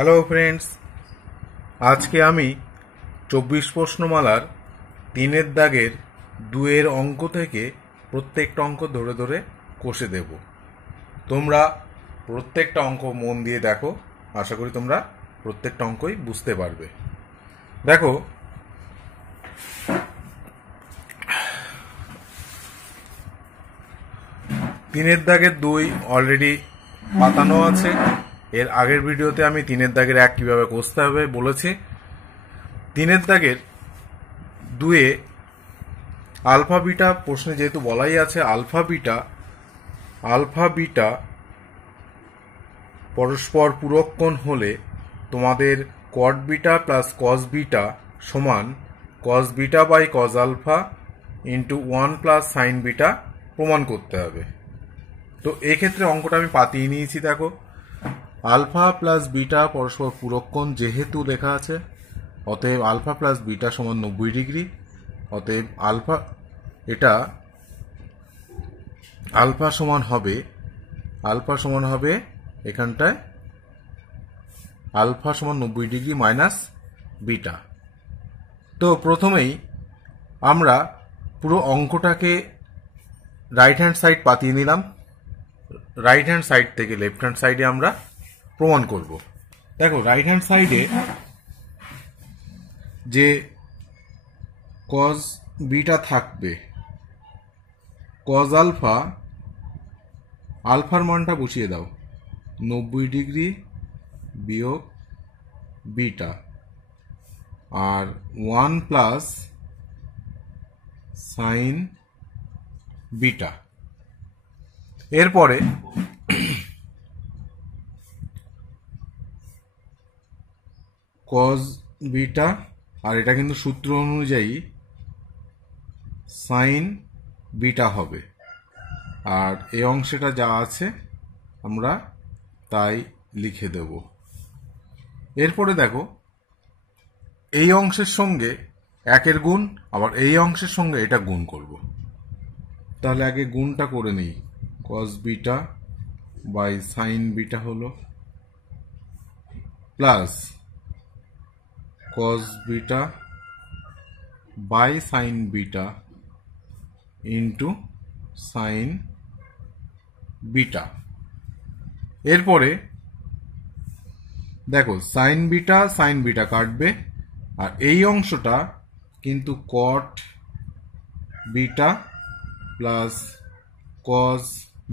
Hello friends, আজকে আমি 24 প্রশ্নমালার 3-এর দাগের 2-এর অঙ্ক থেকে প্রত্যেকটা অঙ্ক ধরে ধরে কষে দেব। তোমরা প্রত্যেকটা অঙ্ক মন দিয়ে দেখো, আশা করি তোমরা প্রত্যেকটা অঙ্কই বুঝতে পারবে। দেখো, তিনের দাগের 2 অলরেডি পাতানো আছে। এর আগের ভিডিওতে আমি 3-এর দাগের 1 কিভাবে কষতে হবে বলেছি। 3-এর দাগের 2-এ আলফা বিটা প্রশ্নে যেহেতু বলাই আছে, আলফা বিটা পরস্পর পূরক কোণ হলে তোমাদের cot beta plus cos beta সমান cos beta by cos alpha into 1 plus sine beta প্রমাণ করতে হবে। তো এক্ষেত্রে অঙ্কটা আমি পাতিয়ে নিয়েছি। দেখো, আলফা প্লাস বিটা পরস্পর পূরক কোণ যেহেতু লেখা আছে, অতএব আলফা প্লাস বিটা সমান 90 ডিগ্রি। অতএব আলফা সমান হবে এখানটায় আলফা সমান 90 ডিগ্রি মাইনাস বিটা। তো প্রথমেই আমরা পুরো অঙ্কটাকে রাইট হ্যান্ড সাইড পাতিয়ে নিলাম। রাইট হ্যান্ড সাইড থেকে লেফট হ্যান্ড সাইডে আমরা প্রমাণ করব। দেখো, রাইট হ্যান্ড সাইডে যে কজ বিটা থাকবে, কজ আলফার মানটা বসিয়ে দাও, 90 ডিগ্রি বিয়োগ বিটা, আর 1 প্লাস সাইন বিটা। এরপরে কজ বিটা, আর এটা কিন্তু সূত্র অনুযায়ী সাইন বিটা হবে, আর এই অংশটা যা আছে আমরা তাই লিখে দেব। এরপরে দেখো, এই অংশের সঙ্গে 1-এর গুণ, আবার এই অংশের সঙ্গে এটা গুণ করব। তাহলে আগে গুণটা করে নেই। Cos beta by sine beta হলো plus cos beta by sine beta into sine beta. এরপরে দেখো, সাইন বিটা কাটবে, আর এই অংশটা কিন্তু cot beta plus cos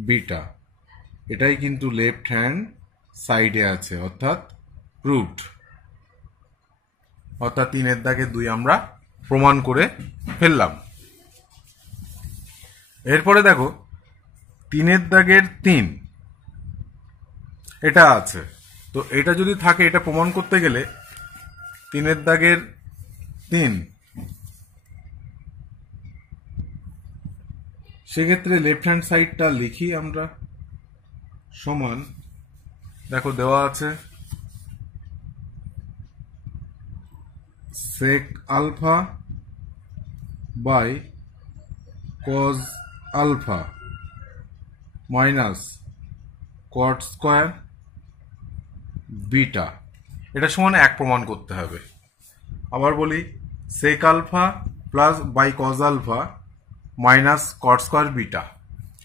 beta, এটাই কিন্তু লেফট হ্যান্ড সাইডে আছে, অর্থাৎ প্রুভড। অর্থাৎ 3-এর দাগে 2 আমরা প্রমাণ করে ফেললাম। এরপরে দেখো, 3-এর দাগের 3 এটা আছে। তো এটা যদি থাকে, এটা প্রমাণ করতে গেলে 3-এর দাগের 3, সেক্ষেত্রে লেফট হ্যান্ড সাইডটা লিখি আমরা, সমান, দেখো দেওয়া আছে sec alpha by cos alpha minus cot square beta, এটা সমান 1 প্রমাণ করতে হবে। আবার বলি, sec alpha plus by cos alpha minus cot square beta,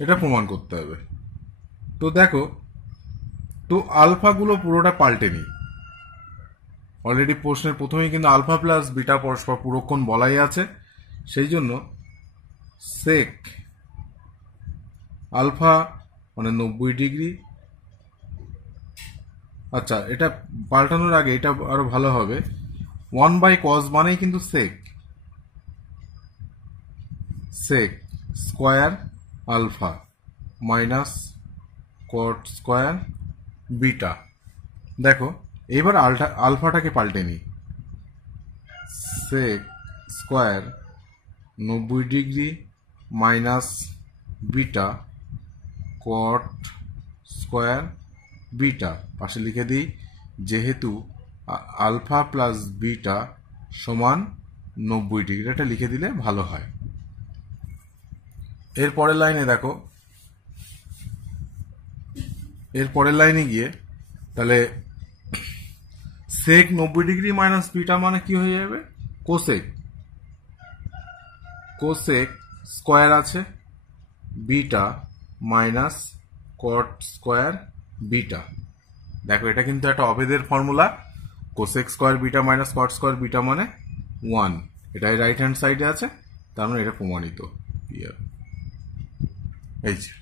এটা প্রমাণ করতে হবে। তো দেখো, তো আলফাগুলো পুরোটা পাল্টে নিই। অলরেডি প্রশ্নের প্রথমেই কিন্তু আলফা প্লাস বিটা পরস্পর পূরক কোণ বলাই আছে, সেই জন্য সেক আলফা মানে 90 ডিগ্রি। আচ্ছা, এটা পাল্টানোর আগে এটা আরো ভালো হবে, 1 বাই কজ মানেই কিন্তু sec square alpha minus cot square beta. দেখো, এইবার আলফাটাকে পাল্টে নিই, sec square 90 degree minus beta cot square beta, পাশে লিখে দিই, যেহেতু আলফা প্লাস বিটা সমান 90 ডিগ্রি, এটা লিখে দিলে ভালো হয়। এর পরের লাইনে দেখো, এর পরের লাইনে গিয়ে তাহলে সেক 90 ডিগ্রি মাইনাস বিটা মানে কি হয়ে যাবে? কোসেক। কোসেক স্কোয়ার আছে beta minus cot square beta. দেখো এটা কিন্তু একটা অভেদের formula. Cosec square beta minus cot square beta মানে 1। এটাই রাইট হ্যান্ড সাইডে আছে, তার মানে এটা প্রমাণিত। এই যে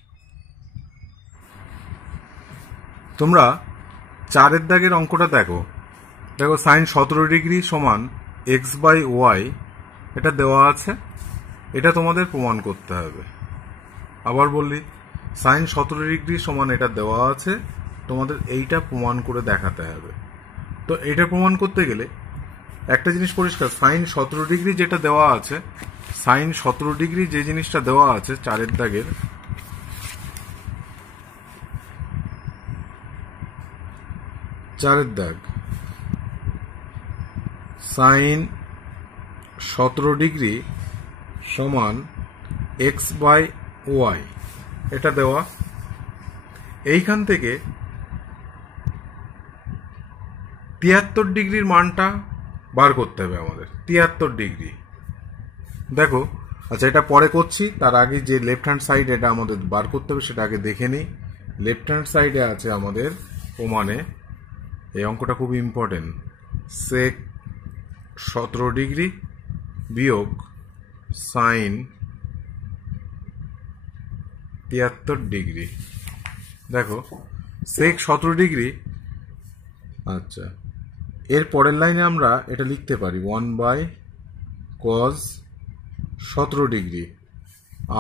তোমরা 4 দাগের অঙ্কটা দেখো। দেখো সাইন 17 ডিগ্রি সমান এক্স বাই ওয়াই এটা দেওয়া আছে, এটা তোমাদের প্রমাণ করতে হবে। আবার বললি সাইন 17 ডিগ্রি সমান এটা দেওয়া আছে, তোমাদের এইটা প্রমাণ করে দেখাতে হবে। তো এটা প্রমাণ করতে গেলে একটা জিনিস পরিষ্কার, সাইন 17 ডিগ্রি যেটা দেওয়া আছে, সাইন 17 ডিগ্রি যে জিনিসটা দেওয়া আছে 4 দাগের, দাগ সাইন 17 ডিগ্রি সমান এক্স বাই ওয়াই এটা দেওয়া। এইখান থেকে 73 ডিগ্রির মানটা বার করতে হবে আমাদের। 73 ডিগ্রি দেখো, আচ্ছা এটা পরে করছি, তার আগে যে লেফট হ্যান্ড সাইড এটা আমাদের বার করতে হবে সেটা আগে দেখে নিই। লেফট হ্যান্ড সাইডে আছে আমাদের প্রমাণে, এই অঙ্কটা খুব ইম্পর্টেন্ট, সেক 17 ডিগ্রি বিয়োগ সাইন 73 ডিগ্রি। দেখো সেক 17 ডিগ্রি, আচ্ছা এর পরের লাইনে আমরা এটা লিখতে পারি 1 বাই কজ 17 ডিগ্রি,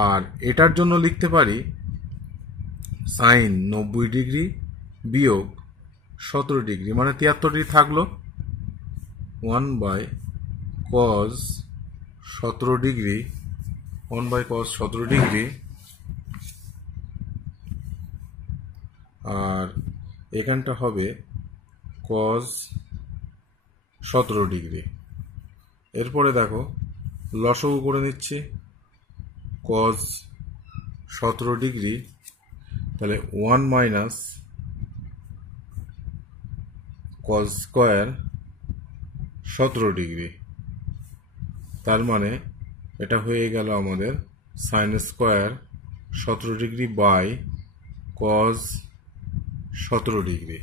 আর এটার জন্য লিখতে পারি সাইন 90 ডিগ্রি বিয়োগ 17 ডিগ্রি মানে 73 ডিগ্রি থাকলো, 1 by cos 17 degree, 1 by cos 17 degree, আর এখানটা হবে কজ 17 ডিগ্রি। এরপরে দেখো লসগু করে নিচ্ছি, কজ 17 ডিগ্রি, তাহলে 1 মাইনাস কজ স্কোয়ার 17 ডিগ্রি, তার মানে এটা হয়ে গেল আমাদের sine square 17 degree by cos 17 degree.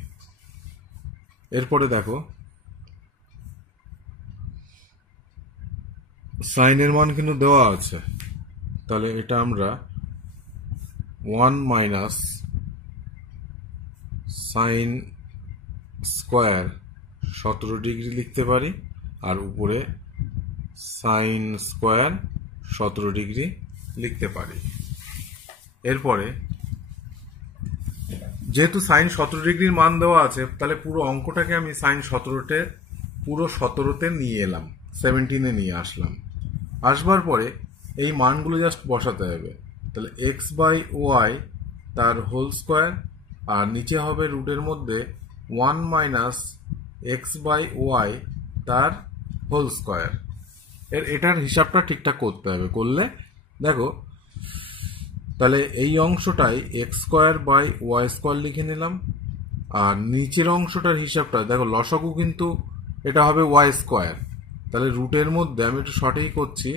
এরপরে দেখো সাইনের মান কিন্তু দেওয়া আছে, তাহলে এটা আমরা 1 মাইনাস সাইন স্কোয়ার 17 ডিগ্রি লিখতে পারি, আর উপরে সাইন স্কোয়ার 17 ডিগ্রি লিখতে পারি। এরপরে যেহেতু সাইন 17 ডিগ্রির মান দেওয়া আছে, তাহলে পুরো অঙ্কটাকে আমি সাইন 17তে পুরো 17তে নিয়ে এলাম, 17-এ নিয়ে আসলাম। আসবার পরে এই মানগুলো জাস্ট বসাতে হবে। তাহলে এক্স বাই ওয়াই তার হোল স্কোয়ার, আর নিচে হবে রুটের মধ্যে 1 মাইনাস এক্স বাই ওয়াই তার হোল স্কোয়ার। এটার হিসাবটা ঠিকঠাক করতে হবে, করলে দেখো তাহলে এই অংশটাই x square by Y square লিখে নিলাম, আর নিচের অংশটার হিসাবটা দেখো লসাগু কিন্তু এটা হবে ওয়াই স্কোয়ার, তাহলে রুটের মধ্যে আমি একটু সঠিক করছি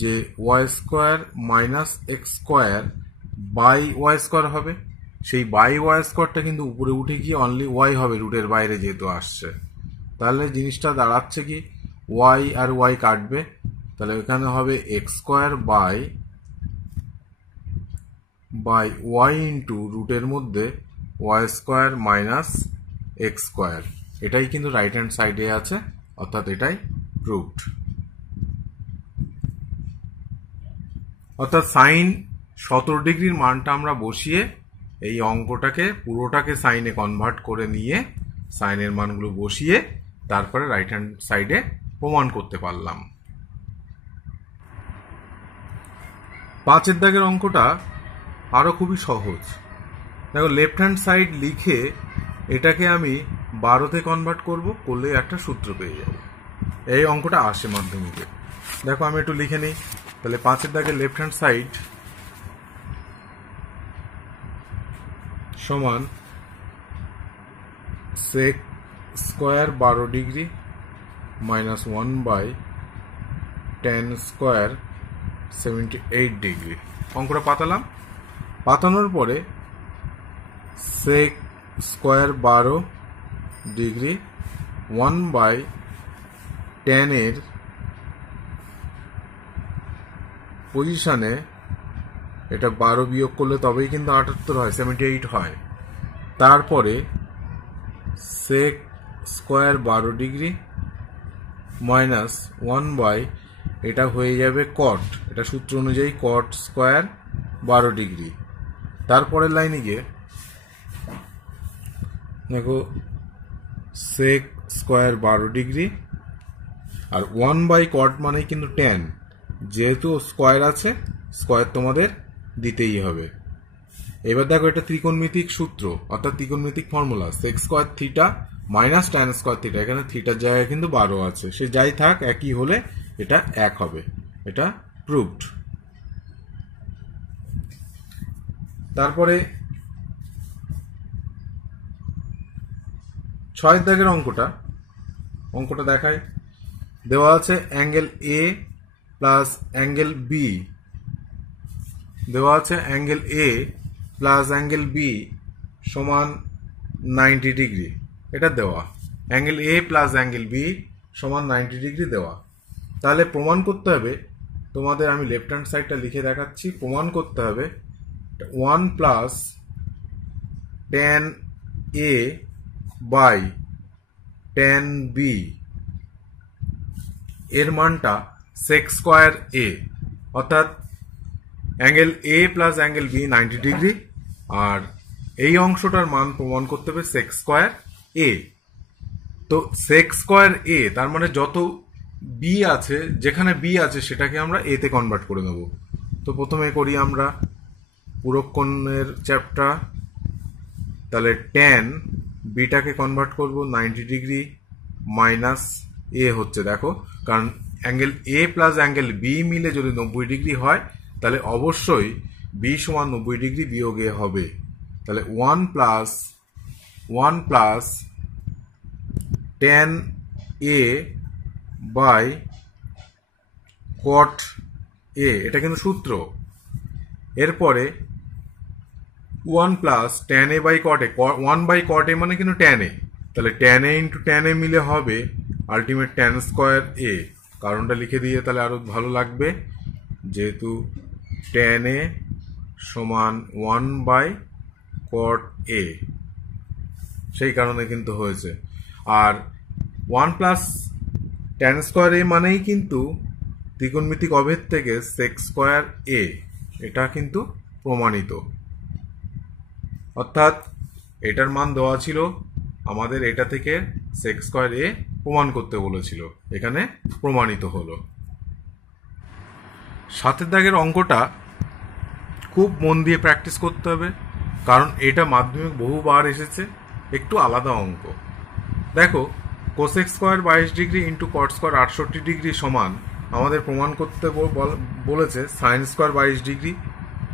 যে Y square minus X square by Y square হবে। সেই বাই ওয়াই স্কোয়ারটা কিন্তু উপরে উঠে গিয়ে অনলি ওয়াই হবে, রুটের বাইরে যেহেতু আসছে। তাহলে জিনিসটা দাঁড়াচ্ছে কি, ওয়াই আর ওয়াই কাটবে, তাহলে এখানে হবে X square by Y into রুটের মধ্যে Y square minus X square. এটাই কিন্তু রাইট হ্যান্ড সাইডে আছে, অর্থাৎ এটাই প্রুভড। অর্থাৎ সাইন 17 ডিগ্রির মানটা আমরা বসিয়ে এই অঙ্কটাকে পুরোটাকে সাইনে কনভার্ট করে নিয়ে সাইনের মানগুলো বসিয়ে তারপরে রাইট হ্যান্ড সাইডে প্রমাণ করতে পারলাম। 5 দাগের অঙ্কটা আরো খুবই সহজ। দেখো লেফট হ্যান্ড সাইড লিখে এটাকে আমি 12তে কনভার্ট করলে একটা সূত্র পেয়ে যাব। এই অঙ্কটা আসে মাধ্যমিকে। দেখো আমি একটু লিখে নিই। তাহলে 5 দাগের লেফট হ্যান্ড সাইড সমান sec square 12 degree minus 1 by tan square 78 degree. অঙ্কটা পাতালাম। পাতানোর পরে সেক স্কোয়ার 12 ডিগ্রি 1 বাই টেনের পজিশানে এটা 12 বিয়োগ করলে তবেই কিন্তু 78 হয়, 78 হয়। তারপরে sec square 12 degree minus 1 by এটা হয়ে যাবে কট, এটা সূত্র অনুযায়ী কট স্কোয়ার 12 ডিগ্রি। তারপরের লাইনে গিয়ে দেখো সেক স্কোয়ার 12 ডিগ্রি আর 1 বাই কট মানে কিন্তু টেন, যেহেতু স্কোয়ার আছে স্কোয়ার তোমাদের দিতেই হবে। এবার দেখো এটা ত্রিকোণমিতিক সূত্র অর্থাৎ ত্রিকোণমিতিক formula, sec square theta minus tan square theta. এখানে থিটার জায়গায় কিন্তু 12 আছে, সে যাই থাক একই হলে এটা এক হবে, এটা প্রুভড। তারপরে 6 দাগের অঙ্কটা দেখায়। দেওয়া আছে angle A plus angle B, দেওয়া আছে angle A plus angle B সমান 90 ডিগ্রি। এটা দেওয়া angle A plus angle B সমান 90 ডিগ্রি দেওয়া। তাহলে প্রমাণ করতে হবে তোমাদের, আমি লেফট হ্যান্ড সাইডটা লিখে দেখাচ্ছি। প্রমাণ করতে হবে 1 plus tan A by tan B এর মানটা সেক স্কোয়ার এ, অর্থাৎ angle A plus angle B 90 degree, আর এই অংশটার মান প্রমাণ করতে হবে সেক স্কোয়ার এ। তো সেক স্কোয়ার এ তার মানে যত বি আছে, যেখানে বি আছে সেটাকে আমরা এ তে কনভার্ট করে নেব। তো প্রথমে করি আমরা পুরোক্ষণের চ্যাপ্টার। তাহলে টেন বিটাকে কনভার্ট করব 90 ডিগ্রি মাইনাস এ হচ্ছে, দেখো কারণ angle A plus angle B মিলে যদি 90 ডিগ্রি হয় তাহলে অবশ্যই বি সমান 90 ডিগ্রি বিয়োগ এ হবে। তাহলে 1 plus tan A by cot A, এটা কিন্তু সূত্র। এরপরে 1 plus tan A by cot A, 1 by cot A মানে কিন্তু টেন এ, তাহলে tan A into tan A মিলে হবে আলটিমেট টেন স্কোয়ার এ। কারণটা লিখে দিয়ে তাহলে আরো ভালো লাগবে, যেহেতু টেন এ সমান 1 বাই কট এ, সেই কারণে কিন্তু হয়েছে। আর 1 প্লাস টেন স্কোয়ার এ মানেই কিন্তু ত্রিকোণমিতিক অভেদ থেকে সেক স্কোয়ার এ, এটা কিন্তু প্রমাণিত। অর্থাৎ এটার মান দেওয়া ছিল আমাদের, এটা থেকে সেক স্কোয়ার এ প্রমাণ করতে বলেছিল, এখানে প্রমাণিত হলো। 7 দাগের অঙ্কটা খুব মন দিয়ে প্র্যাকটিস করতে হবে, কারণ এটা মাধ্যমিক বহুবার এসেছে, একটু আলাদা অঙ্ক। দেখো cosec square 22 degree into cot square 68 degree সমান আমাদের প্রমাণ করতে বলেছে sine square 22 degree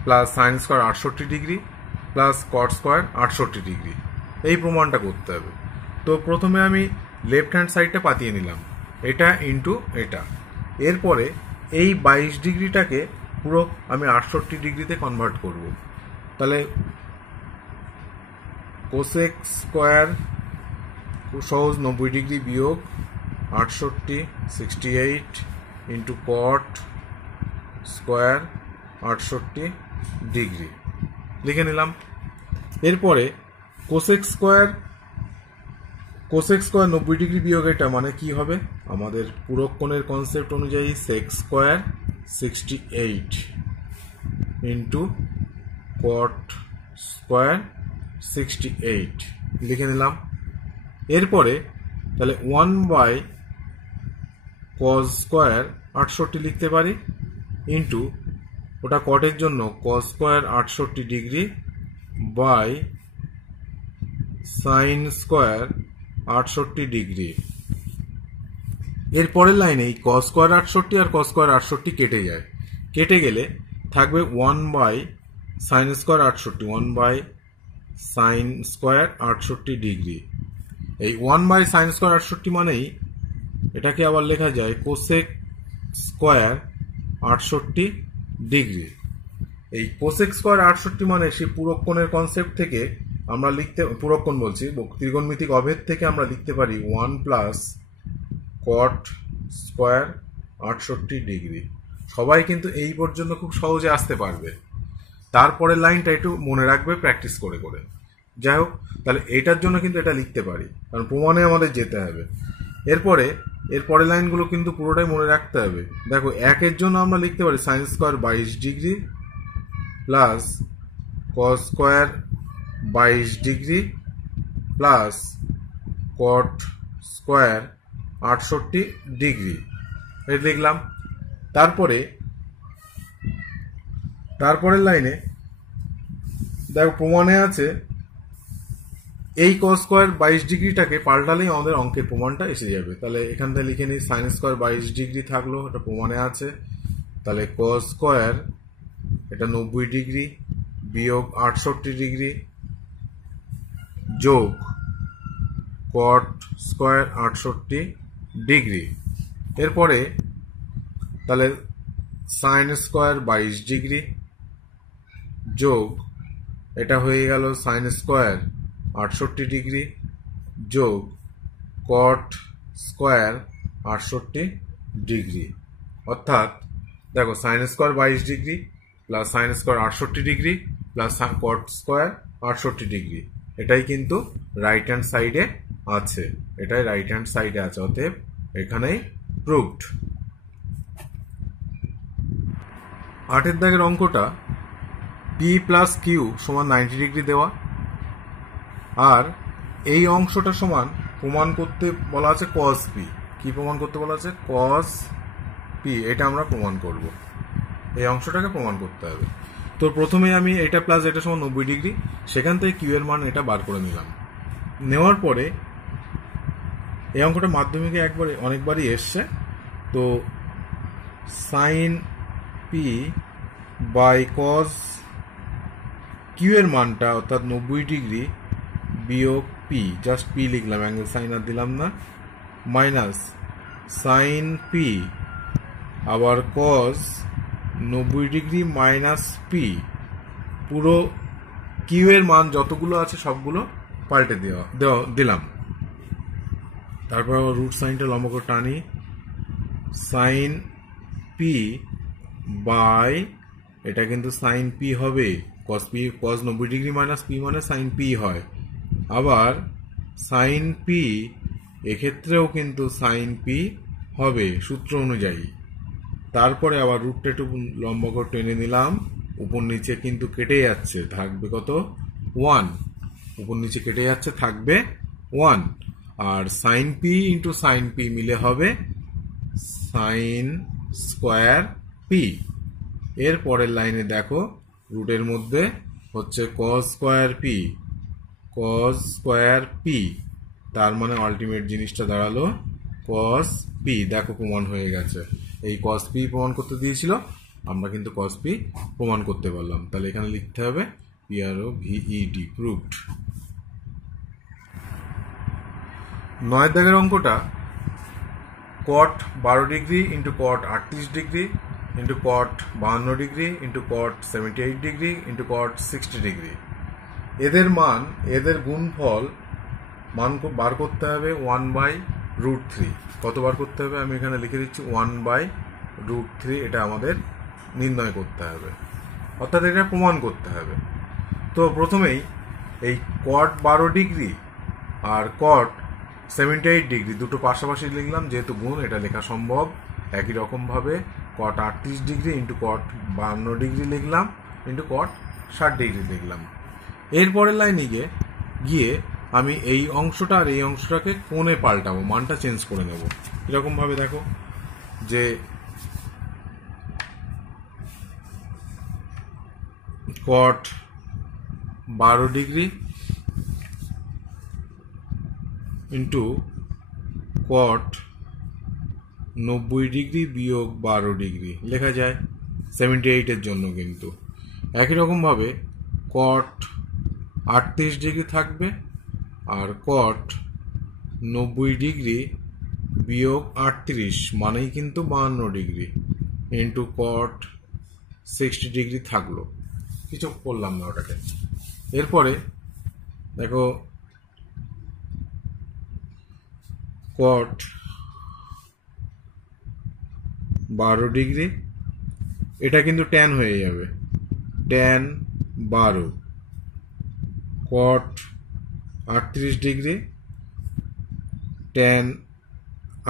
plus sign square 68 degree plus cot square 68 degree, এই প্রমাণটা করতে হবে। তো প্রথমে আমি লেফট হ্যান্ড সাইডটা পাতিয়ে নিলাম, এটা ইন্টু এটা। এরপরে এই 22 ডিগ্রিটাকে পুরো আমি 68 ডিগ্রিতে কনভার্ট করব। তাহলে কোসেক স্কোয়ার সহজ 90 ডিগ্রি বিয়োগ 68 68 ইন্টু কট স্কোয়ার 68 ডিগ্রি লিখে নিলাম। এরপরে কোসেক স্কোয়ার 90 ডিগ্রি বিয়োগ এটা মানে কি হবে, আমাদের পুরোক্ষণের কনসেপ্ট অনুযায়ী sec square 68 into cot square 68 লিখে নিলাম। এরপরে তাহলে 1 বাই কস স্কোয়ার 68 লিখতে পারি ইন্টু ওটা কটের জন্য cos square 68 degree by sine square 68 degree. এরপরের লাইনে এই কস স্কোয়ার 68 আর কস স্কোয়ার 68 কেটে যায়, কেটে গেলে থাকবে 1 by sine square 68, 1 by sine square 68 degree. এই 1/sin² মানেই এটাকে আবার লেখা যায় কোসেক স্কোয়ার 68 ডিগ্রি। এই কোসেক স্কোয়ার 68 মানে সেই পুরোক্ষণের কনসেপ্ট থেকে আমরা লিখতে, পুরোক্ষণ বলছি, ত্রিগোণমিতিক অভেদ থেকে আমরা লিখতে পারি 1 + cot স্কোয়ার 68 ডিগ্রি। সবাই কিন্তু এই পর্যন্ত খুব সহজে আসতে পারবে, তারপরের লাইনটা একটু মনে রাখবে প্র্যাকটিস করে করে। যাই হোক, তাহলে এইটার জন্য কিন্তু এটা লিখতে পারি, কারণ প্রমাণে আমাদের যেতে হবে। এরপরে লাইনগুলো কিন্তু পুরোটাই মনে রাখতে হবে। দেখো, 1-এর জন্য আমরা লিখতে পারি sin² 22 degree plus cos square 22 degree plus cot square 68 degree, এটা লিখলাম। তারপরের লাইনে দেখো প্রমাণে আছে এই cos স্কোয়ার 22 ডিগ্রিটাকে পাল্টালেই আমাদের অঙ্কের প্রমাণটা এসে যাবে। তাহলে এখান থেকে লিখে নিই sin² 22 ডিগ্রি থাকলো, এটা প্রমাণে আছে। তাহলে cos স্কোয়ার এটা 90 ডিগ্রি বিয়োগ 68 ডিগ্রি যোগ cot স্কোয়ার 68 ডিগ্রি। এরপরে তাহলে sin² 22 ডিগ্রি যোগ এটা হয়ে গেল sin² 68 ডিগ্রি যোগ cot স্কোয়ার 68 ডিগ্রি। অর্থাৎ দেখো sin² 22 degree plus sin² 68 degree plus cot square 68 degree, এটাই কিন্তু রাইট হ্যান্ড সাইডে আছে, অতএব এখানেই প্রুভড। 8-এর দাগের অঙ্কটা P + Q = 90 ডিগ্রি দেওয়া, আর এই অংশটা সমান প্রমাণ করতে বলা আছে cos P। কি প্রমাণ করতে বলা আছে? cos P। এটা আমরা প্রমাণ করব, এই অংশটাকে প্রমাণ করতে হবে। তো প্রথমে আমি এটা প্লাস এটা সমান 90 ডিগ্রি, সেখান থেকে Q এর মান এটা বার করে নিলাম। নেওয়ার পরে এই অঙ্কটা মাধ্যমিকে অনেকবারই এসছে। তো sin P by cos Q এর মানটা অর্থাৎ 90 ডিগ্রি বিয়োগ P, জাস্ট P লিখলাম, অ্যাঙ্গেল সাইন আর দিলাম না, মাইনাস sin P আবার cos 90 ডিগ্রি মাইনাস P, পুরো Q এর মান যতগুলো আছে সবগুলো পাল্টে দিলাম। তারপর আবার রুট সাইনটা লম্ব করে টানি, sin P বাই এটা কিন্তু sin P হবে, cos 90 ডিগ্রি মাইনাস P মানে sin P হয়, আবার sin P এক্ষেত্রেও কিন্তু sin P হবে সূত্র অনুযায়ী। তারপরে আবার রুটটা একটু লম্ব করে টেনে নিলাম, উপর নিচে কিন্তু কেটে যাচ্ছে, থাকবে কত? 1, উপর নিচে কেটে যাচ্ছে, থাকবে 1, আর sin P into sin P মিলে হবে sin স্কোয়ার P। এর পরের লাইনে দেখো রুটের মধ্যে হচ্ছে cos স্কোয়ার P, তার মানে আলটিমেট জিনিসটা দাঁড়ালো cos P। দেখো প্রমাণ হয়ে গেছে, এই cos P প্রমাণ করতে দিয়েছিল, আমরা কিন্তু cos P প্রমাণ করতে পারলাম। তাহলে এখানে লিখতে হবে PROVED, প্রুভড। 9-এর দাগের অঙ্কটা cot 12 degree into cot 38 degree into cot 52 degree into cot 78 degree into cot 60 degree, এদের গুণফল মান বার করতে হবে 1/√3। কত বার করতে হবে আমি এখানে লিখে দিচ্ছি 1/√3, এটা আমাদের নির্ণয় করতে হবে, অর্থাৎ এটা প্রমাণ করতে হবে। তো প্রথমেই এই cot 12 ডিগ্রি আর cot 78 ডিগ্রি দুটো পাশাপাশি লিখলাম, যেহেতু গুণ এটা লেখা সম্ভব। একই রকমভাবে cot 38 degree into cot 52 degree লিখলাম ইন্টু cot 60 ডিগ্রি লিখলাম। এরপরের লাইনে গিয়ে আমি এই অংশটা আর এই অংশটাকে কোণে পাল্টাবো, মানটা চেঞ্জ করে নেব। এরকম ভাবে দেখো যে cot 12 degree into cot 90 degree বিয়োগ 12 ডিগ্রি লেখা যায় 78-এর জন্য। কিন্তু একই রকমভাবে cot 38 ডিগ্রি থাকবে আর cot 90 ডিগ্রি বিয়োগ 38 মানেই কিন্তু 52 ডিগ্রি ইন্টু কট 60 ডিগ্রি থাকলো, কিছু করলাম না ওটাকে। এরপরে দেখো কট 12 ডিগ্রি, এটা কিন্তু ট্যান হয়ে যাবে, ট্যান 12 কট 38 ডিগ্রি, ট্যান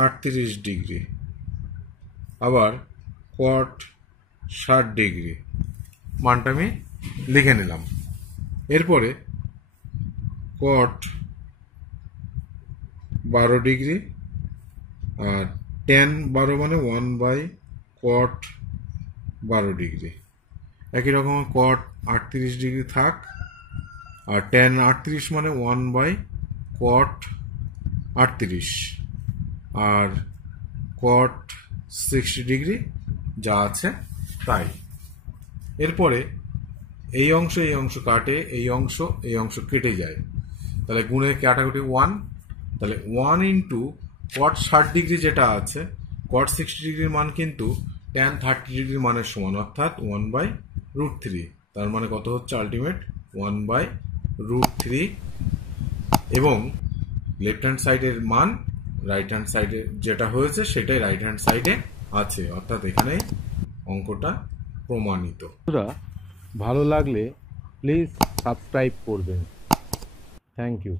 38 ডিগ্রি, আবার কট 60 ডিগ্রি মানটা আমি লিখে নিলাম। এরপরে কট 12 ডিগ্রি আর ট্যান 12 মানে 1/কট 12 ডিগ্রি। একই রকম কট 38 ডিগ্রি থাক, আর ট্যান 38 মানে 1/কট 38, আর কট 60 ডিগ্রি যা আছে তাই। এরপরে এই অংশ কাটে, এই অংশ কেটে যায়, তাহলে গুণে কাটাকুটি 1, তাহলে 1 ইন্টু কট 60 ডিগ্রি যেটা আছে, কট 60 ডিগ্রির মান কিন্তু ট্যান 30 ডিগ্রির মানের সমান, অর্থাৎ 1/√3, তার মানে কত হচ্ছে আলটিমেট 1/√3, এবং লেফট হ্যান্ড সাইডের মান রাইট হ্যান্ড সাইডে যেটা হয়েছে সেটাই রাইট হ্যান্ড সাইডে আছে, অর্থাৎ এখানে অঙ্কটা প্রমাণিত। ভালো লাগলে প্লিজ সাবস্ক্রাইব করবেন। Thank you.